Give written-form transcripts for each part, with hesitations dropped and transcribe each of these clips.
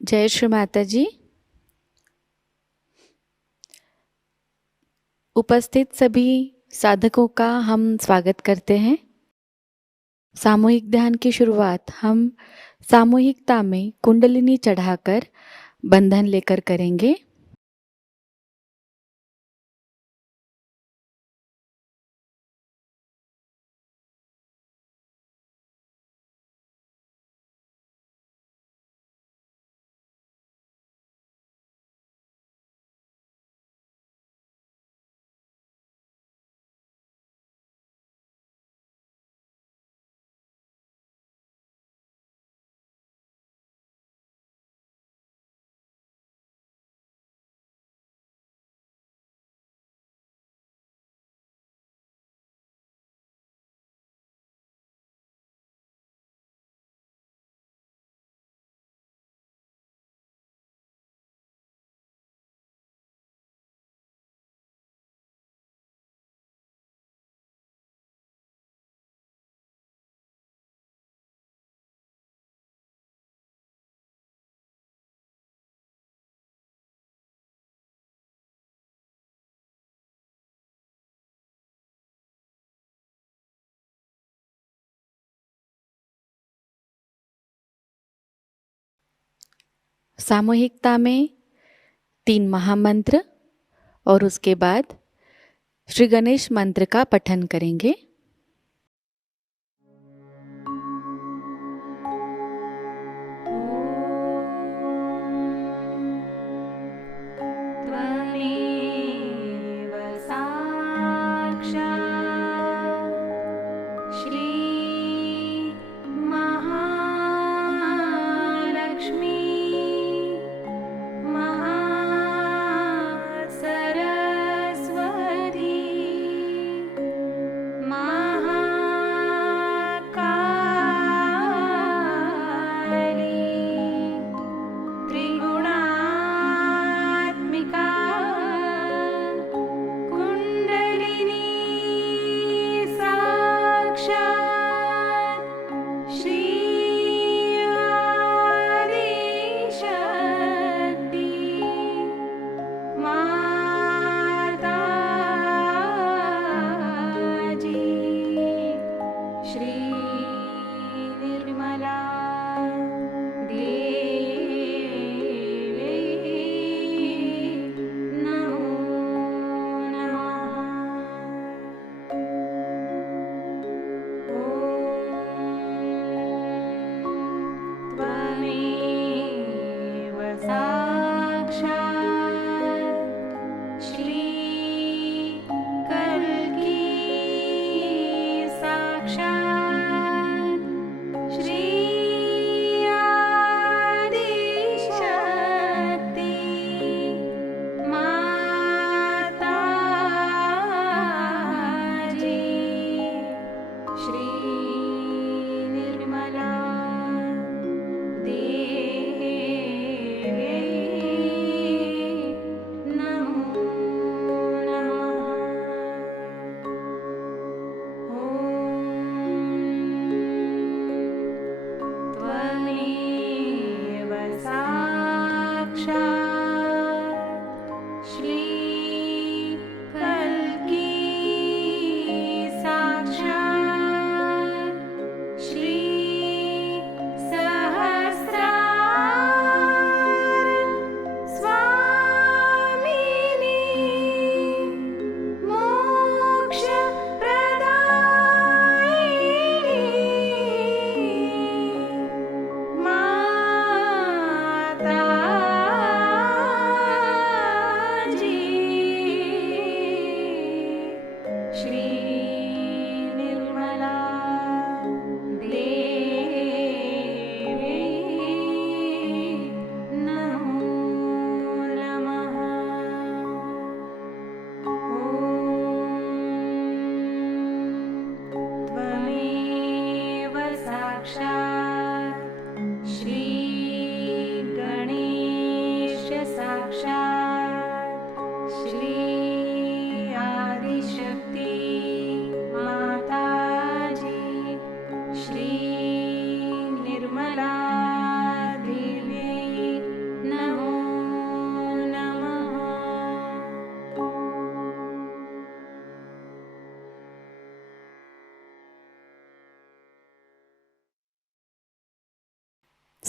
जय श्री माता जी। उपस्थित सभी साधकों का हम स्वागत करते हैं। सामूहिक ध्यान की शुरुआत हम सामूहिकता में कुंडलिनी चढ़ाकर बंधन लेकर करेंगे। सामूहिकता में 3 महामंत्र और उसके बाद श्री गणेश मंत्र का पठन करेंगे। त्वमेव साक्षात् श्री महालक्ष्मी महासरस्वती महाकाली त्रिगुणात्मिका कुण्डलिनी साक्षात् श्री आदिशक्ति माताजी श्री निर्मला देवी नमो नमः। त्वमेव साक्षात् श्री कल्की साक्षात् श्री आदिशक्ति माताजी श्री निर्मला देवी नमो नमः। त्वमेव साक्षात् श्री कल्की साक्षात् श्री सहस्रार स्वामिनी मोक्षप्रदायिनी माताजी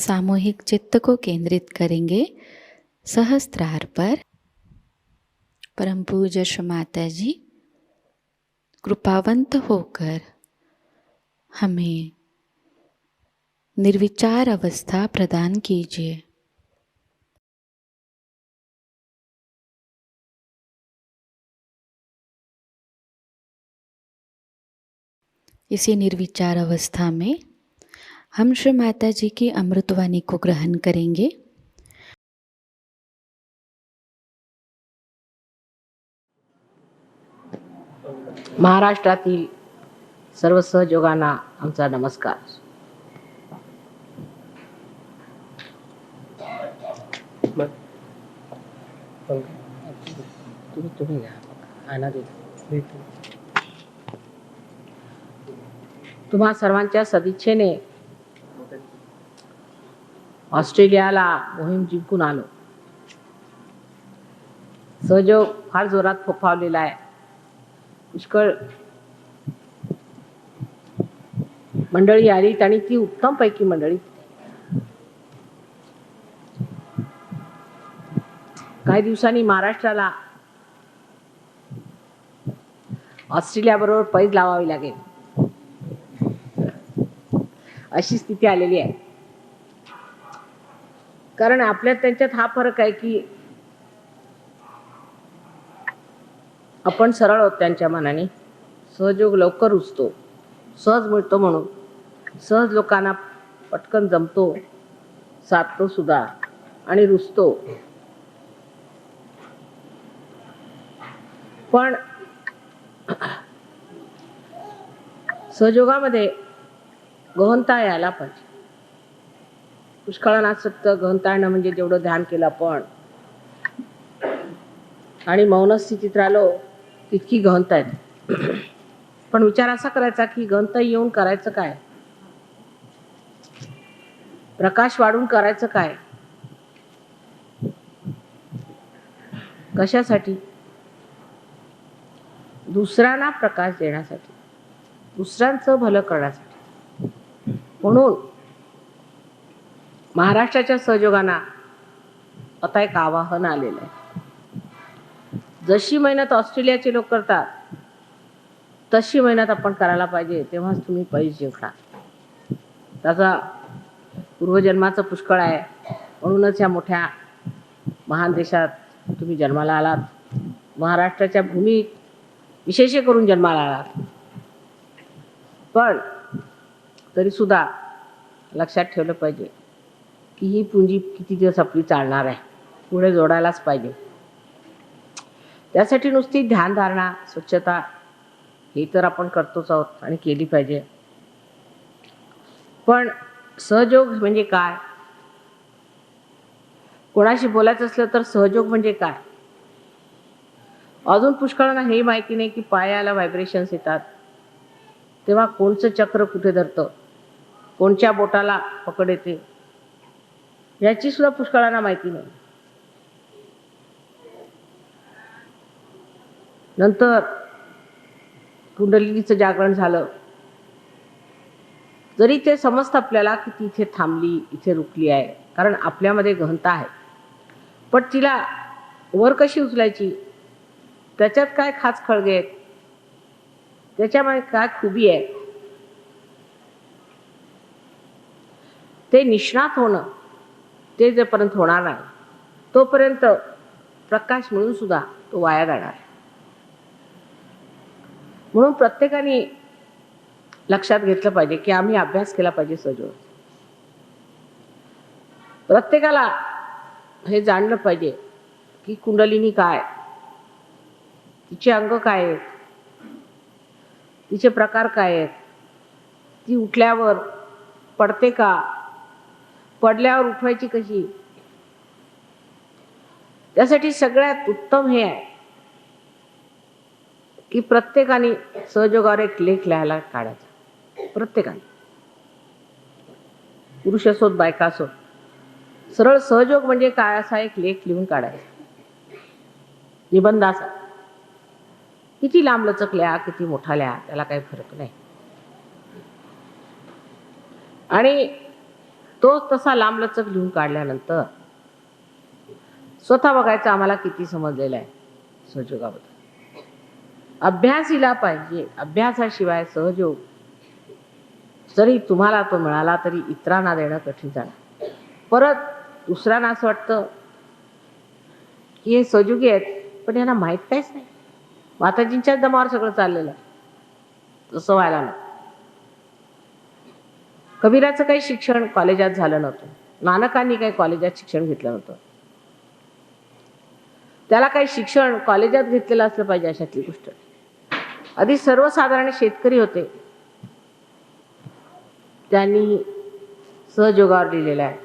सामूहिक चित्त को केंद्रित करेंगे सहस्त्रार पर। परम पूज्य श्री माता जी कृपावंत होकर हमें निर्विचार अवस्था प्रदान कीजिए। इसी निर्विचार अवस्था में हम श्री माता जी की अमृतवाणी को ग्रहण करेंगे। महाराष्ट्रातील सर्व सहयोगांना आमचा नमस्कार। तुम्हा सर्वांच्या सदिच्छेने ऑस्ट्रेलियाला मोहीम जिंकून आलो। सहयोग फार जोरात फोफावलेला आहे। पुष्कळ मंडळी आली आणि ती उत्तम पैकी मंडळी। काही दिवसांनी महाराष्ट्राला ऑस्ट्रेलिया बरोबर पैज लावावी लागेल अशी स्थिती आलेली आहे। कारण आपल्यात त्यांच्यात हा फरक आहे की आपण सरळ आहोत त्यांच्या मनाने। सहयोग लवकर रुजतो, सहज मिळतो, म्हणून सहज लोकांना पटकन जमतो, साधतो सुद्धा आणि रुजतो। पण सहयोगामध्ये गहनता यायला पाहिजे। पुष्कळानासक्त गहनता येणं म्हणजे जेवढं ध्यान केलं आपण आणि मौन स्थितीत राहिलो तितकी गहनता येते। पण विचार असा करायचा की गहनता येऊन करायचं काय, प्रकाश वाढून करायचं काय, कशासाठी? दुसऱ्यांना प्रकाश देण्यासाठी, दुसऱ्यांचं भलं करण्यासाठी। म्हणून महाराष्ट्राच्या सहयोगांना आता एक आवाहन आलेलं आहे। जशी मेहनत ऑस्ट्रेलियाचे लोक करतात तशी मेहनत आपण करायला पाहिजे, तेव्हाच तुम्ही पैज जिंकणार। त्याचा पूर्वजन्माचं पुष्कळ आहे, म्हणूनच या मोठ्या महान देशात तुम्ही जन्माला आलात। महाराष्ट्राच्या भूमीत विशेष करून जन्माला आलात। पण तरी सुद्धा लक्षात ठेवलं पाहिजे की ही पुंजी किती दिवस आपली चालणार आहे, पुढे जोडायलाच पाहिजे। त्यासाठी नुसती ध्यानधारणा, स्वच्छता हे तर आपण करतोच आहोत आणि केली पाहिजे। पण सहयोग म्हणजे काय? कोणाशी बोलायचं असलं तर सहयोग म्हणजे काय? अजून पुष्कळांना हे माहिती नाही की पायाला व्हायब्रेशन्स येतात तेव्हा कोणचं चक्र कुठे धरतं, कोणत्या बोटाला पकड येते, याची सुद्धा पुष्कळांना माहिती नाही। नंतर कुंडलिनीचं जागरण झालं जरी ते समजतं आपल्याला की ती इथे थांबली, इथे रुकली आहे, कारण आपल्यामध्ये गहनता आहे। पण तिला वर कशी उचलायची, त्याच्यात काय खास खळगे आहेत, त्याच्यामध्ये काय खुबी आहे, ते निष्णात होणं, ते जोपर्यंत होणार नाही तोपर्यंत प्रकाश मिळून सुद्धा तो वाया जाणार। म्हणून प्रत्येकाने लक्षात घेतलं पाहिजे की आम्ही अभ्यास केला पाहिजे सहयोग। प्रत्येकाला हे जाणलं पाहिजे की कुंडलिनी काय, तिचे अंग काय आहेत, तिचे प्रकार काय आहेत, ती उठल्यावर पडते का, पडल्यावर उठवायची कशी। त्यासाठी सगळ्यात उत्तम हे आहे की प्रत्येकाने सहयोगावर एक लेख लिहायला काढायचा। प्रत्येकाने, पुरुष असोत बायका असोत, सरळ सहयोग म्हणजे काय असा एक लेख लिहून काढायचा, निबंध असा। किती लांब लचकल्या, किती मोठाल्या, त्याला काही फरक नाही। आणि तोच तसा लांबलचक लिहून काढल्यानंतर स्वतः बघायचं आम्हाला किती समजलेलं आहे सहयोगाबद्दल. अभ्यासीला पाहिजे. अभ्यासाशिवाय सहयोग जरी तुम्हाला तो मिळाला तरी इतरांना देणं कठीण जाणार. परत दुसऱ्यांना असं वाटतं की हे सहयोगी आहेत पण यांना माहीत काहीच नाही, माताजींच्याच दमावर सगळं चाललेलं आहे. तसं व्हायला नको. कबीराचं काही शिक्षण कॉलेजात झालं नव्हतं, नानकांनी काही कॉलेजात शिक्षण घेतलं नव्हतं. त्याला काही शिक्षण कॉलेजात घेतलेलं असलं पाहिजे अशातली गोष्ट. आधी सर्वसाधारण शेतकरी होते, त्यांनी सहजोगावर लिहिलेलं आहे.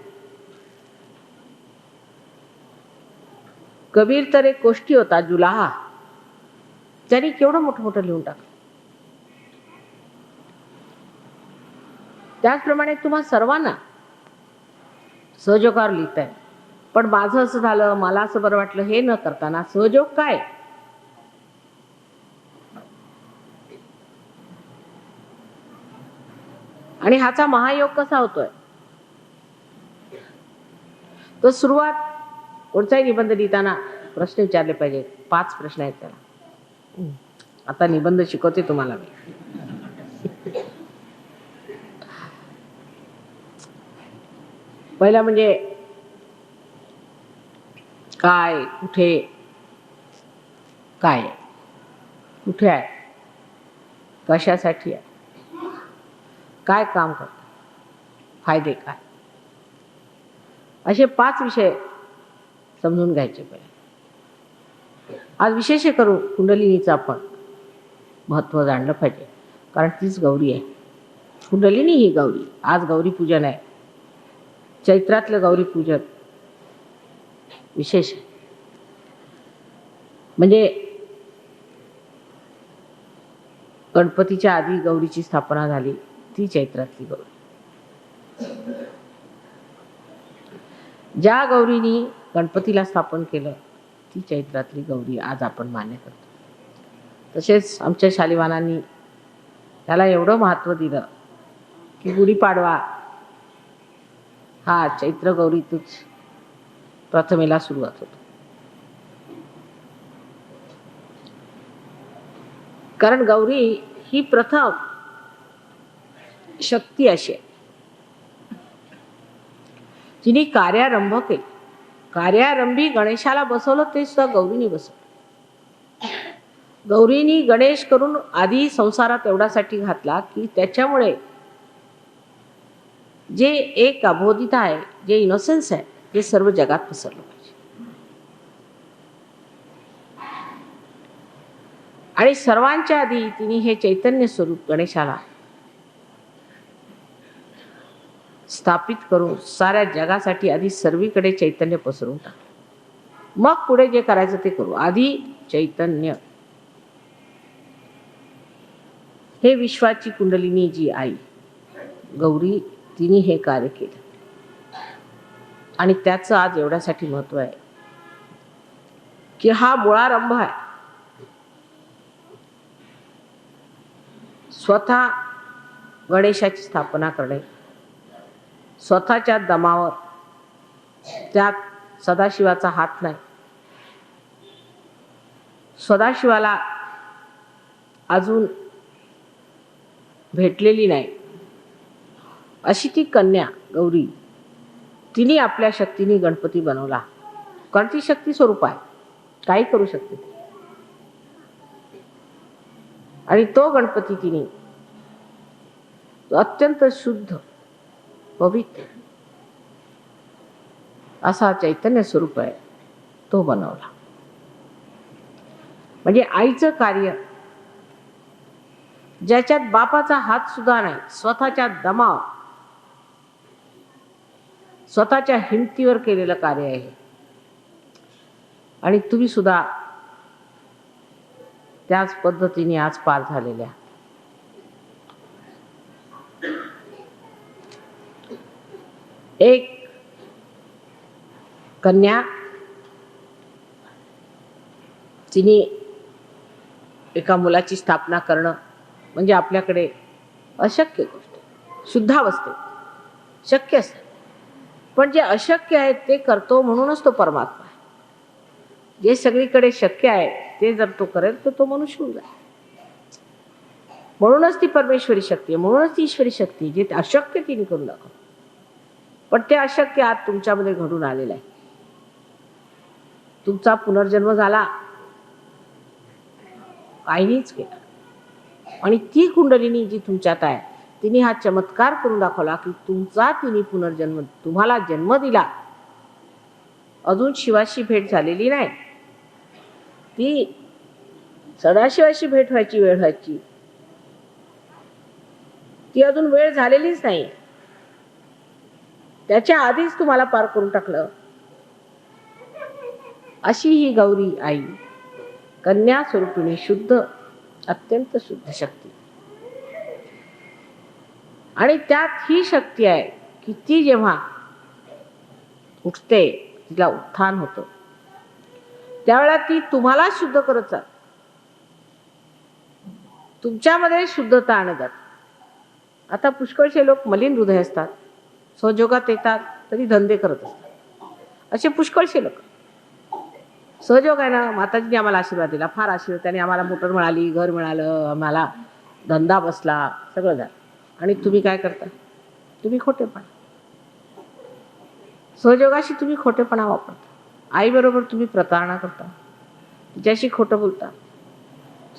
कबीर तर एक गोष्टी होता जुलाहा, त्यांनी केवढं मोठं मोठं लिहून टाकलं. त्याचप्रमाणे तुम्हा सर्वांना सहजोगावर लिहिताय. पण माझं असं झालं, मला असं बरं वाटलं हे न करताना सहयोग काय, आणि ह्याचा महायोग कसा होतोय, तो सुरुवात कोणताही निबंध लिहिताना प्रश्न विचारले पाहिजे. 5 प्रश्न आहेत त्याला. आता निबंध शिकवते तुम्हाला मी. पहिला म्हणजे काय, कुठे, काय, कुठे आहे, कशासाठी आहे, काय काम करतं, फायदे काय, असे 5 विषय समजून घ्यायचे पहिले. आज विशेष करून कुंडलिनीचं आपण महत्त्व जाणलं पाहिजे, कारण तीच गौरी आहे. कुंडलिनी ही गौरी. आज गौरी पूजन आहे. चैत्रातलं गौरी पूजन विशेष आहे. म्हणजे गणपतीच्या आधी गौरीची स्थापना झाली, ती चैत्रातली गौरी. ज्या गौरीनी गणपतीला स्थापन केलं ती चैत्रातली गौरी आज आपण मान्य करतो. तसेच आमच्या शालिवानांनी त्याला एवढं महत्त्व दिलं की गुढीपाडवा हा चैत्र गौरीतच प्रथमेला सुरुवात होतो. कारण गौरी ही प्रथम शक्ती अशी आहे, तिने कार्यारंभ केली. कार्यारंभी गणेशाला बसवलं ते सुद्धा गौरीने बसवलं. गौरीनी गणेश करून आधी संसारात एवढ्यासाठी घातला की त्याच्यामुळे जे एक अबोधिता आहे, जे इनोसेन्स आहे, ते सर्व जगात पसरलं पाहिजे. आणि सर्वांच्या आधी तिने हे चैतन्य स्वरूप गणेशाला स्थापित करून साऱ्या जगासाठी आधी सर्वीकडे चैतन्य पसरवून टाकलं. मग पुढे जे करायचं ते करू. आधी चैतन्य. हे विश्वाची कुंडलिनी जी आई गौरी, तिने हे कार्य केलं. आणि त्याचं आज एवढ्यासाठी महत्त्व आहे की हा मुळारंभ आहे. स्वतः गणेशाची स्थापना करणे, स्वतःच्या दमावर, त्यात सदाशिवाचा हात नाही. सदाशिवाला अजून भेटलेली नाही अशी ती कन्या गौरी, तिने आपल्या शक्तीने गणपती बनवला. कारण ती शक्ती स्वरूप आहे, काही करू शकते. आणि तो गणपती तिने अत्यंत शुद्ध पवित्र असा चैतन्य स्वरूप आहे तो बनवला. म्हणजे आईचं कार्य ज्याच्यात बापाचा हात सुद्धा नाही, स्वतःच्या दमावर, स्वतःच्या हिमतीवर केलेलं कार्य आहे. आणि तुम्ही सुद्धा त्याच पद्धतीने आज पार झालेल्या. एक कन्या, तिने एका मुलाची स्थापना करणं म्हणजे आपल्याकडे अशक्य गोष्ट. शुद्धावस्थेत शक्य असते. पण जे अशक्य आहे ते करतो म्हणूनच तो परमात्मा आहे. जे सगळीकडे शक्य आहे ते जर तो करेल तर तो मनुष्य होईल. म्हणूनच ती परमेश्वरी शक्ती आहे, म्हणूनच ती ईश्वरी शक्ती, जे अशक्य तिने करून दाखव. पण ते अशक्य आज तुमच्यामध्ये घडून आलेलं आहे. तुमचा पुनर्जन्म झाला, काहीच केला, आणि ती कुंडलिनी जी तुमच्यात आहे तिने हा चमत्कार करून दाखवला की तुमचा तिने पुनर्जन्म, तुम्हाला जन्म दिला. अजून शिवाशी भेट झालेली नाही, ती सदाशिवाशी भेट व्हायची वेळ व्हायची, ती अजून वेळ झालेलीच नाही. त्याच्या आधीच तुम्हाला पार करून टाकलं. अशी ही गौरी आई, कन्या स्वरूपिणी, शुद्ध, अत्यंत शुद्ध शक्ती. आणि त्यात ही शक्ती आहे की ती जेव्हा उठते, तिला उत्थान होतं, त्यावेळेला ती तुम्हाला शुद्ध करत जाते. तुमच्यामध्ये शुद्धता आणत जाते. आता पुष्कळशे लोक मलिन हृदय असतात, सहयोगात येतात तरी धंदे करत असतात. असे पुष्कळशे लोक. सहयोग आहे ना, माताजीने आम्हाला आशीर्वाद दिला, फार आशीर्वाद. त्याने आम्हाला मोटर मिळाली, घर मिळालं, आम्हाला धंदा बसला, सगळं झालं. आणि तुम्ही काय करता? तुम्ही खोटेपणा, सहयोगाशी तुम्ही खोटेपणा वापरता. आईबरोबर तुम्ही प्रतारणा करता, तिच्याशी खोटं बोलता,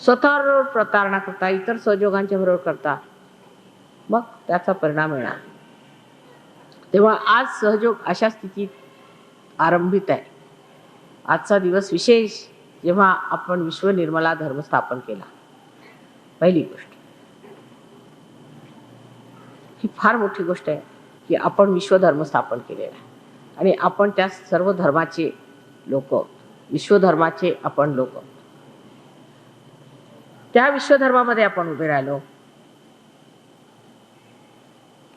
स्वतःबरोबर प्रतारणा करता, इतर सहयोगांच्या बरोबर करता, मग त्याचा परिणाम येणार. तेव्हा आज सहयोग अशा स्थितीत आरंभित आहे. आजचा दिवस विशेष, जेव्हा आपण विश्व निर्मला धर्म स्थापन केला. पहिली गोष्ट ही फार मोठी गोष्ट आहे की आपण विश्व धर्म स्थापन केलेला आहे, आणि आपण त्या सर्व धर्माचे लोक, विश्वधर्माचे आपण लोक, त्या विश्वधर्मामध्ये आपण उभे राहिलो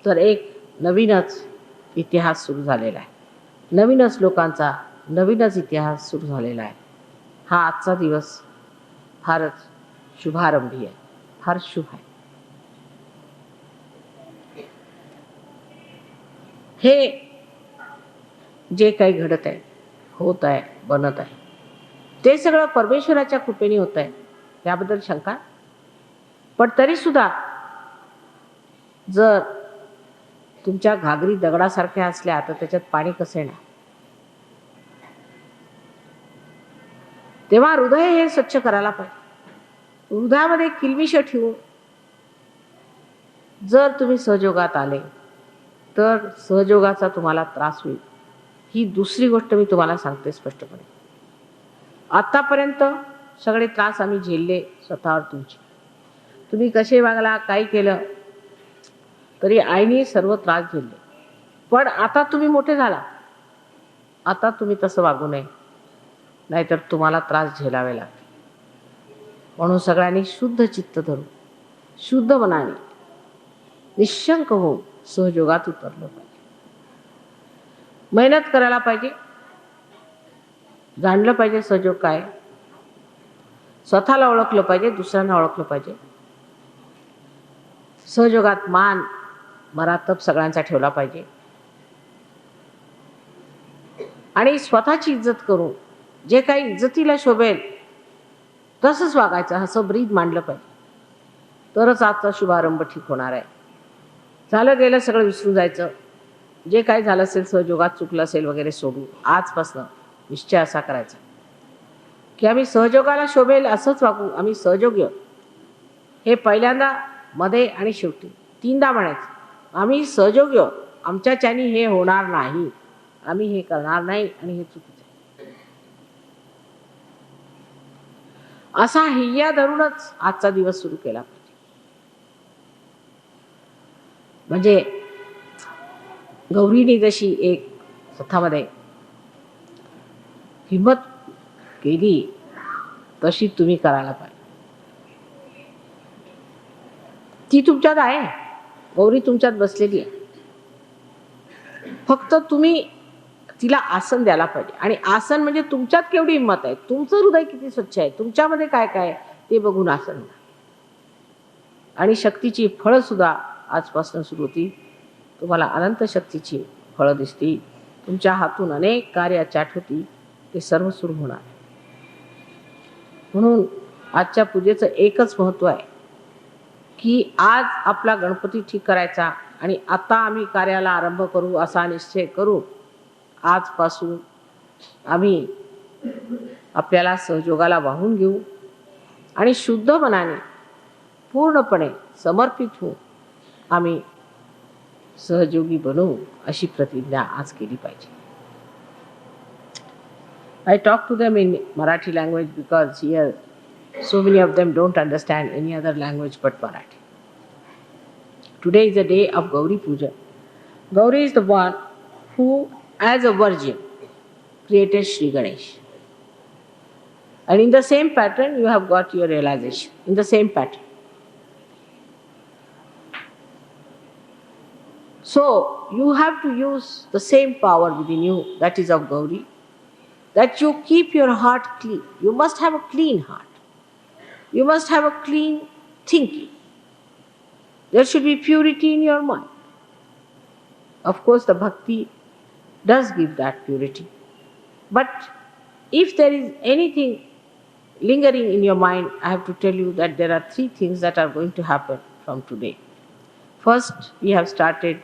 तर एक नवीनच इतिहास सुरू झालेला आहे. नवीनच लोकांचा नवीनच इतिहास सुरू झालेला आहे. हा आजचा दिवस फारच शुभारंभी आहे, फार शुभ आहे. हे जे काही घडत आहे, होत आहे, बनत आहे, ते सगळं परमेश्वराच्या कृपेने होत आहे, याबद्दल शंका. पण तरी सुद्धा जर तुमच्या घागरी दगडासारख्या असल्या तर त्याच्यात पाणी कसं येणार? तेव्हा हृदय हे स्वच्छ करायला पाहिजे. हृदयामध्ये किलबिश ठेवून जर तुम्ही सहयोगात आले तर सहयोगाचा तुम्हाला त्रास होईल. ही दुसरी गोष्ट मी तुम्हाला सांगते स्पष्टपणे. आतापर्यंत सगळे त्रास आम्ही झेलले स्वतःवर तुमचे. तुम्ही कसे वागला, काय केलं तरी आईने सर्व त्रास झेलले. पण आता तुम्ही मोठे झाला, आता तुम्ही तसं वागू नये, नाहीतर तुम्हाला त्रास झेलावे लागतील. म्हणून सगळ्यांनी शुद्ध चित्त धरून, शुद्ध मनाने, निशंक होऊन सहयोगात उतरलं पाहिजे. मेहनत करायला पाहिजे, जाणलं पाहिजे सहयोग काय, स्वतःला ओळखलं पाहिजे, दुसऱ्यांना ओळखलं पाहिजे. सहयोगात मान मरातब सगळ्यांचा ठेवला पाहिजे, आणि स्वतःची इज्जत करून जे काही इज्जतीला शोभेल तसंच वागायचं, असं ब्रीद मांडलं पाहिजे. तरच आजचा शुभारंभ ठीक होणार आहे. झालं गेलं सगळं विसरून जायचं. जे काही झालं असेल, सहयोगात चुकलं असेल वगैरे सोडून आजपासून निश्चय असा करायचा की आम्ही सहयोगाला शोभेल असंच वागू. आम्ही सहयोग्य, हे पहिल्यांदा, मध्ये आणि शेवटी तीनदा म्हणायचं. आम्ही सहयोग्य, आमच्याच्यानी हे होणार नाही, आम्ही हे करणार नाही, आणि हे चुकीचं आहे, असा हिय्या धरूनच आजचा दिवस सुरू केला पाहिजे. म्हणजे गौरीने जशी एक स्वतःमध्ये हिंमत केली तशी तुम्ही करायला पाहिजे. ती तुमच्यात आहे, गौरी तुमच्यात बसलेली आहे. फक्त तुम्ही तिला आसन द्यायला पाहिजे. आणि आसन म्हणजे तुमच्यात केवढी हिंमत आहे, तुमचं हृदय किती स्वच्छ आहे, तुमच्यामध्ये काय काय ते बघून आसन होणार. आणि शक्तीची फळं सुद्धा आजपासून सुरू होती. तुम्हाला अनंत शक्तीची फळं दिसतील. तुमच्या हातून अनेक कार्याचाट होती ते सर्व सुरू होणार. म्हणून आजच्या पूजेचं एकच महत्त्व आहे की आज आपला गणपती ठीक करायचा आणि आता आम्ही कार्याला आरंभ करू असा निश्चय करू. आजपासून आम्ही आपल्याला सहयोगाला वाहून घेऊ आणि शुद्ध मनाने पूर्णपणे समर्पित होऊ आम्ही सहयोगी बनवू अशी प्रतिज्ञा आज केली पाहिजे. I talk to them in Marathi language because here so many of them don't understand any other language but Marathi. Today is the day of Gauri Puja. Gauri is the one who, as a virgin, created Sri Ganesh. And in the same pattern, you have got your realization. In the same pattern. So, you have to use the same power within you, that is of Gauri, that you keep your heart clean. You must have a clean heart. You must have a clean thinking. There should be purity in your mind. Of course, the bhakti does give that purity. But if there is anything lingering in your mind, I have to tell you that there are 3 things that are going to happen from today. First, we have started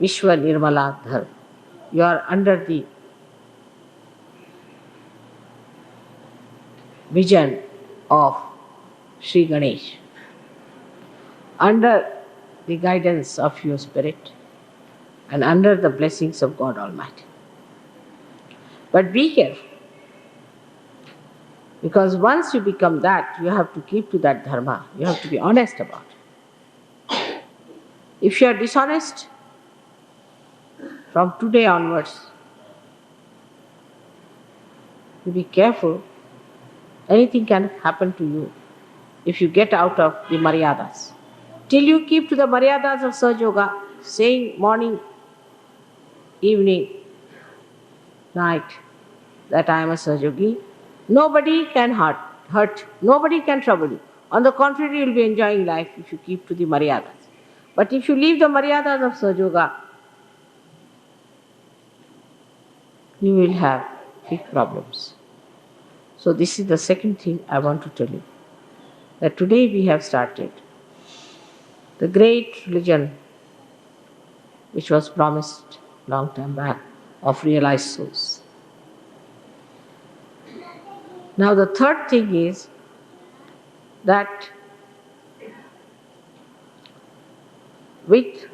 Vishwa Nirmala Dharma. You are under the vision of Sri Ganesh, under the guidance of your spirit and under the blessings of God Almighty. But be careful, because once you become that, you have to keep to that dharma. You have to be honest about it. If you are dishonest, from today onwards, you be careful. Anything can happen to you if you get out of the maryadas. Till you keep to the maryadas of Sahaja Yoga, saying morning, evening, night, that I am a Sahaja Yogi, nobody can hurt, nobody can trouble you. On the contrary, you will be enjoying life if you keep to the maryadas. But if you leave the maryadas of Sahaja Yoga, you will have big problems. So this is the second thing I want to tell you, that today we have started the great religion which was promised long time back of realized souls. Now the third thing is that with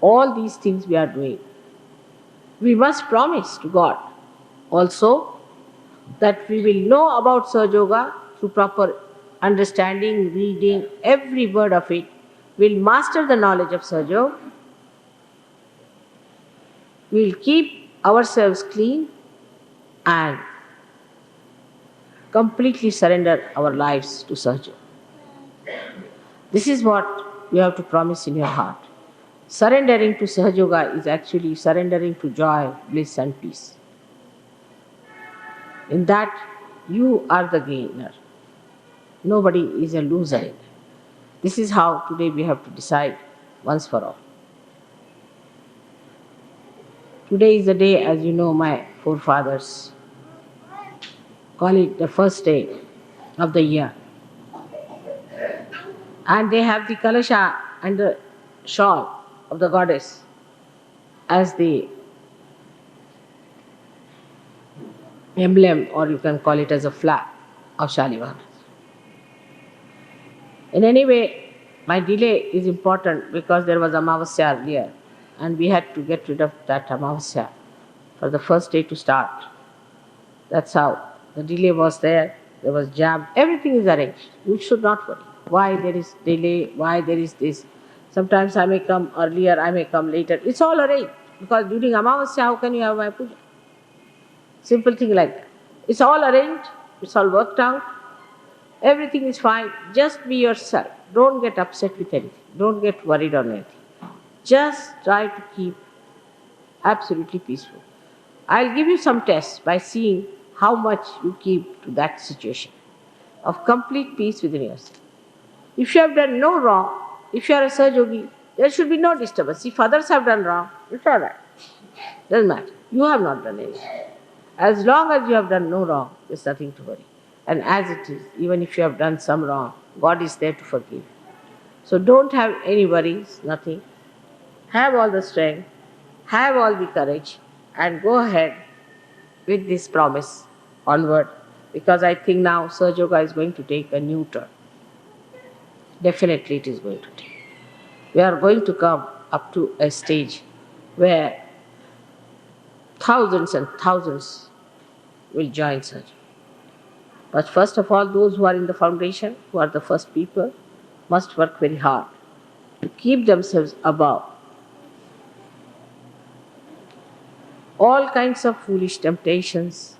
all these things we are doing, we must promise to God also that we will know about Sahaja Yoga through proper understanding, reading, every word of it. We will master the knowledge of Sahaja Yoga. We will keep ourselves clean and completely surrender our lives to Sahaja Yoga. This is what you have to promise in your heart. Surrendering to Sahaja Yoga is actually surrendering to joy, bliss and peace. In that, you are the gainer. Nobody is a loser in that. This is how today we have to decide once for all. Today is the day, as you know, my forefathers call it the first day of the year. And they have the kalasha and the shawl of the goddess as the emblem, or you can call it as a flag of Shalivan. In any way, my delay is important because there was Amavasya earlier and we had to get rid of that Amavasya for the first day to start. That's how the delay was there. There was jam. Everything is arranged. You should not worry. Why there is delay? Why there is this? Sometimes I may come earlier, I may come later. It's all arranged because during Amavasya, how can you have my puja? Simple thing like that. It's all arranged. It's all worked out. Everything is fine. Just be yourself. Don't get upset with anything. Don't get worried on anything. Just try to keep absolutely peaceful. I'll give you some tests by seeing how much you keep to that situation of complete peace within yourself. If you have done no wrong, if you are a Sahaja Yogi, There should be no disturbance. If others have done wrong, it's all right. Doesn't matter. You have not done anything. As long as you have done no wrong, there's nothing to worry. And as it is, even if you have done some wrong, God is there to forgive. So don't have any worries, nothing. Have all the strength, have all the courage, and go ahead with this promise onward. Because I think now Surge Yoga is going to take a new turn. Definitely it is going to take. We are going to come up to a stage where thousands and thousands will join Surge. But first of all, those who are in the foundation, who are the first people, must work very hard to keep themselves above all kinds of foolish temptations,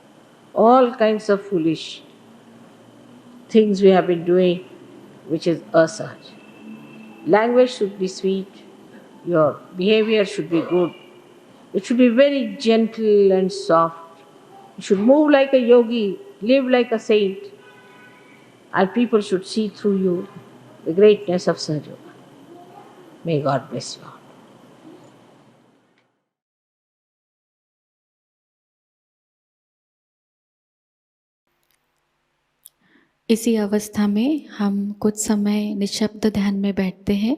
all kinds of foolish things we have been doing, which is asahaj. Language should be sweet, your behavior should be good, it should be very gentle and soft. You should move like a yogi, live like a saint, and people should see through you the greatness of Sahaja Yoga. May God bless you all. इसी अवस्था में हम कुछ समय निशब्द ध्यान में बैठते हैं।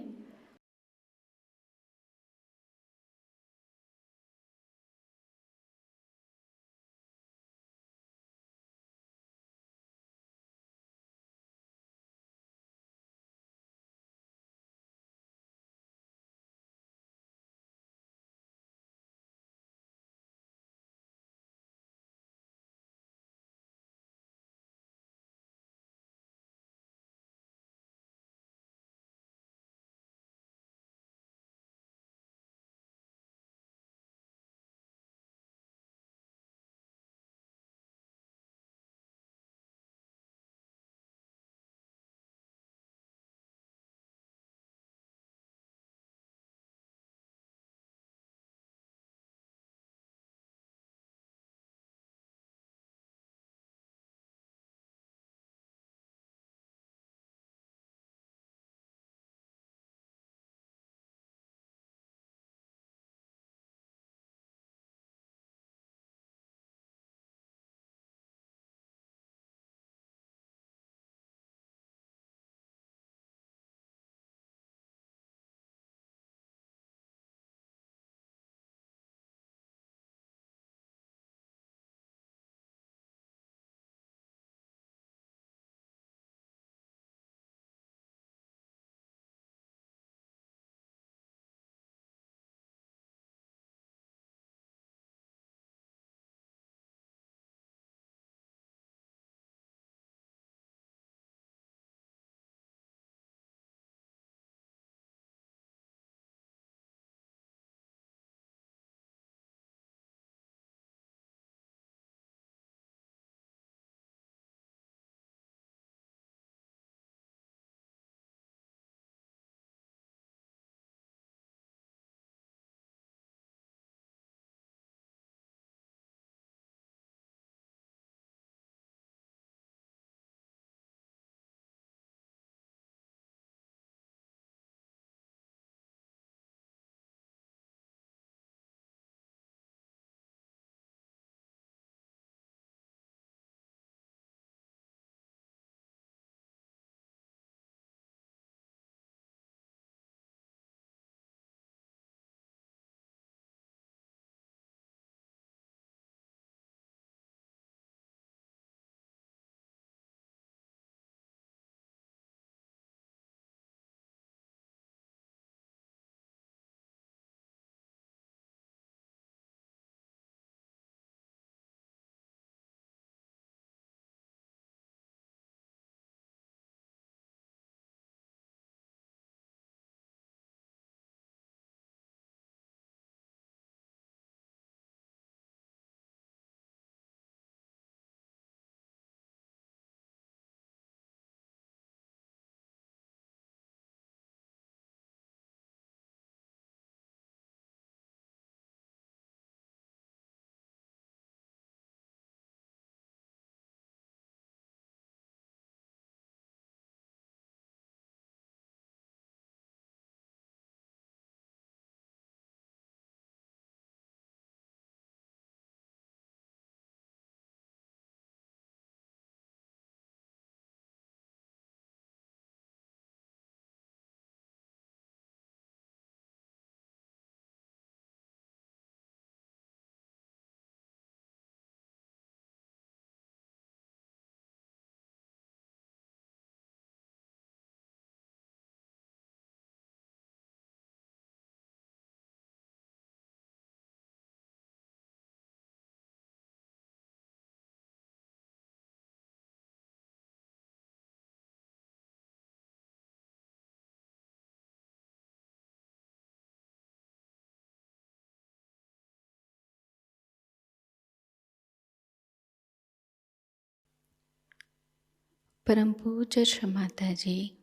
परम पूज्य श्री माता जी,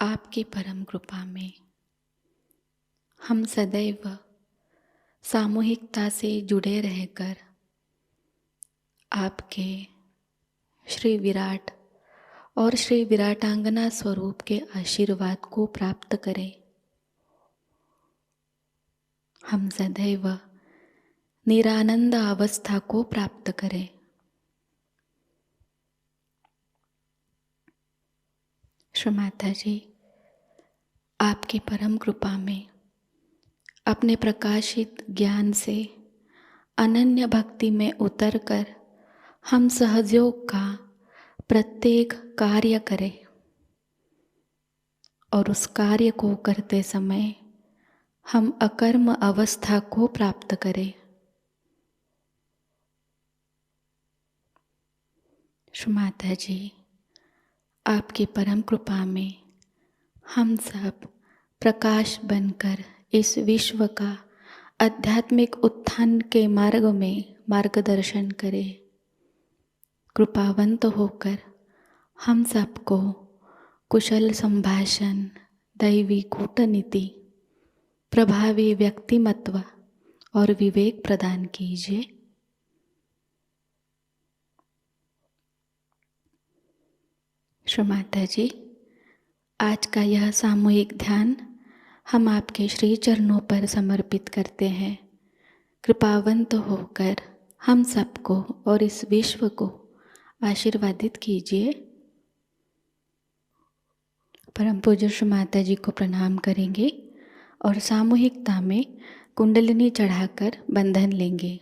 आपकी परम कृपा में हम सदैव सामूहिकता से जुड़े रहकर आपके श्री विराट और श्री विराटांगना स्वरूप के आशीर्वाद को प्राप्त करें। हम सदैव निरानंद अवस्था को प्राप्त करें। श्री माता जी, आपकी परम कृपा में अपने प्रकाशित ज्ञान से अनन्य भक्ति में उतरकर हम सहयोग का प्रत्येक कार्य करें और उस कार्य को करते समय हम अकर्म अवस्था को प्राप्त करें। श्री माता जी, आपकी परम कृपा में हम सब प्रकाश बनकर इस विश्व का आध्यात्मिक उत्थान के मार्ग में मार्गदर्शन करें। कृपावंत होकर हम सबको कुशल संभाषण, दैवी कूटनीति, प्रभावी व्यक्तिमत्व और विवेक प्रदान कीजिए। श्री माता जी, आज का यह सामूहिक ध्यान हम आपके श्री चरणों पर समर्पित करते हैं। कृपावंत होकर हम सबको और इस विश्व को आशीर्वादित कीजिए। परम पूज्य श्री माता जी को प्रणाम करेंगे और सामूहिकता में कुंडलिनी चढ़ाकर बंधन लेंगे।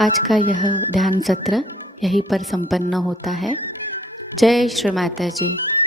आज का यह ध्यान सत्र यहीं पर संपन्न होता है। जय श्री माता जी।